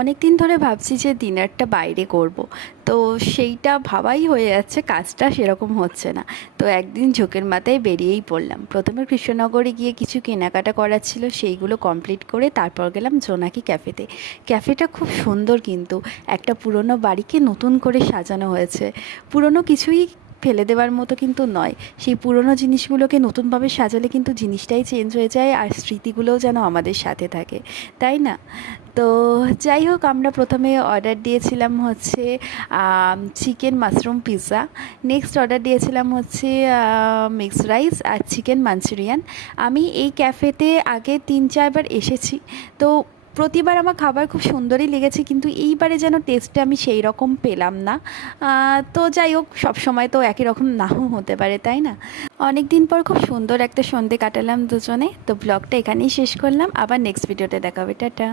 অনেক দিন ধরে ভাবছি যে ডিনারটা বাইরে করব। তো সেইটা ভাবাই হয়ে যাচ্ছে, কাজটা সেরকম হচ্ছে না। তো একদিন ঝোঁকের মাথায় বেরিয়েই পড়লাম। প্রথমে কৃষ্ণনগরে গিয়ে কিছু কেনাকাটা করার ছিল, সেইগুলো কমপ্লিট করে তারপর গেলাম জোনাকি ক্যাফেতে। ক্যাফেটা খুব সুন্দর, কিন্তু একটা পুরনো বাড়িকে নতুন করে সাজানো হয়েছে। পুরনো কিছুই ফেলে দেওয়ার মতো কিন্তু নয়। সেই পুরনো জিনিসগুলোকে নতুনভাবে সাজালে কিন্তু জিনিসটাই চেঞ্জ হয়ে যায়, আর স্মৃতিগুলোও যেন আমাদের সাথে থাকে, তাই না? তো যাই হোক, আমরা প্রথমে অর্ডার দিয়েছিলাম হচ্ছে chicken mushroom pizza. Next order দিয়েছিলাম হচ্ছে মিক্সড রাইস আর চিকেন মাঞ্চুরিয়ান। আমি এই ক্যাফেতে আগে 3-4 বার এসেছি, তো প্রতিবার আমার খাবার খুব সুন্দরই লেগেছে, কিন্তু এইবারে যেন টেস্টটা আমি সেই রকম পেলাম না। তো যাই হোক, সব সময় তো একই রকম নাও হতে পারে, তাই না? অনেক দিন পর খুব সুন্দর একটা সন্ধে কাটালাম দুজনে। তো ব্লগটা এখানেই শেষ করলাম, আবার নেক্সট ভিডিওতে দেখা হবে। টাটা।